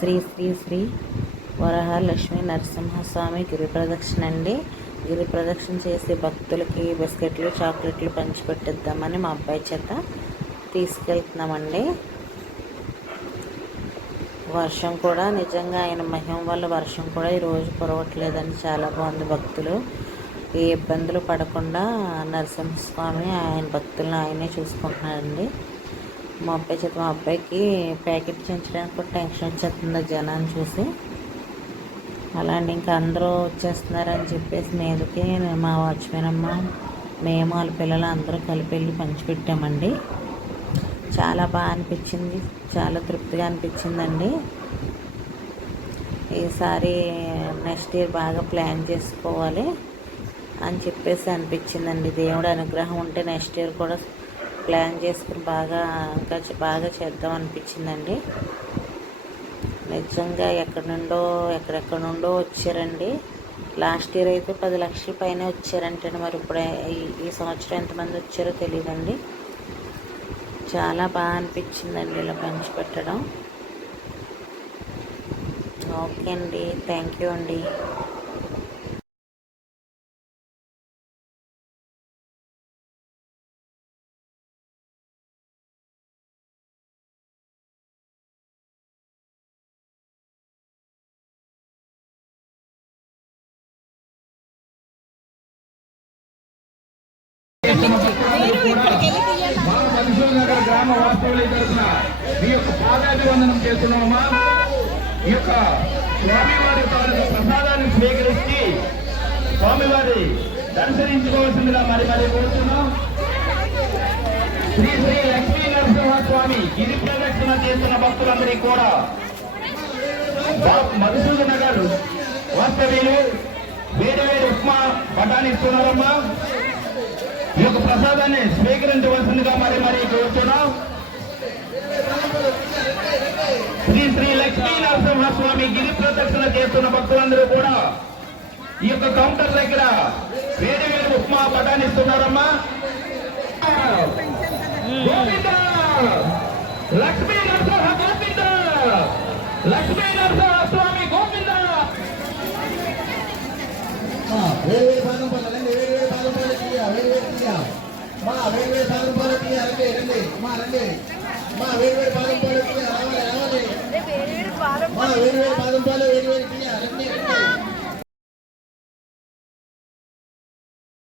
శ్రీ శ్రీ శ్రీ వరహాలక్ష్మి నరసింహస్వామి గిరి ప్రదక్షిణ అండి. గిరి ప్రదక్షిణ చేసి భక్తులకి బిస్కెట్లు చాక్లెట్లు పంచిపెట్టిద్దామని మా అబ్బాయి చేత తీసుకెళ్తున్నామండి. వర్షం కూడా నిజంగా ఆయన మహిమ వల్ల వర్షం కూడా ఈరోజు పొరవట్లేదని చాలా బాగుంది భక్తులు. ఏ ఇబ్బందులు పడకుండా నరసింహస్వామి ఆయన భక్తులను ఆయనే చూసుకుంటున్నారండి మా అబ్బాయి చేత మా అబ్బాయికి ప్యాకెట్ చేయించడానికి కూడా టెన్షన్ వచ్చేస్తుంది జనాన్ని చూసి. అలాంటి ఇంకా అందరూ వచ్చేస్తున్నారని చెప్పేసి మీదకి మా వాచ్మెన్ అమ్మ మేము వాళ్ళ పిల్లలు అందరూ కలిపి వెళ్ళి పంచిపెట్టామండి. చాలా బాగా అనిపించింది చాలా తృప్తిగా అనిపించిందండి. ఈసారి నెక్స్ట్ ఇయర్ బాగా ప్లాన్ చేసుకోవాలి అని చెప్పేసి అనిపించిందండి. దేవుడు అనుగ్రహం ఉంటే నెక్స్ట్ ఇయర్ కూడా ప్లాన్ చేసుకుని బాగా ఇంకా బాగా చేద్దాం అనిపించిందండి. నిజంగా ఎక్కడి నుండో ఎక్కడెక్కడ నుండో వచ్చారండి. లాస్ట్ ఇయర్ అయితే పది లక్షల పైన వచ్చారంటే మరి ఇప్పుడు ఈ- ఈ సంవత్సరం ఎంతమంది వచ్చారో తెలియదండి. చాలా బాగా అనిపించిందండి ఇలా పంచిపెట్టడం ఓకే అండి. థ్యాంక్ యూ అండి. గ్రామ వాస్తవుల తరఫున మీ యొక్క పాదాభివందనం చేస్తున్నామమ్మా ఈ యొక్క స్వామివారి ప్రసాదాన్ని స్వీకరించి స్వామివారి దర్శనించుకోవాల్సిందిగా మరి మరి కోరుతున్నాం శ్రీ శ్రీ లక్ష్మీ నరసింహ స్వామి గిరి ప్రదక్షిణ చేస్తున్న భక్తులందరికీ కూడా మధుసూదన్ నగర్ వాస్తవ్యులు వేరే వేరే ఉప్మా బఠానిస్తున్నారమ్మా ఈ యొక్క ప్రసాదాన్ని స్వీకరించవలసిందిగా మరి మరి కోరుతున్నాం శ్రీ శ్రీ లక్ష్మీ నరసింహస్వామి గిరి ప్రదక్షిణ చేస్తున్న భక్తులందరూ కూడా ఈ యొక్క కౌంటర్ దగ్గర వేడి వేడి ఉప్మా పటానిస్తున్నారమ్మా గోవింద! లక్ష్మీ నరసింహ గోవింద! లక్ష్మీ నరసింహ స్వామి గోవింద! రండి మా రండి మా వేరు వేరు పాదం పనులు తీయ రావాలి రావాలి మా వేరు వేరు పాదం పనులు వేరు వేరు తీయ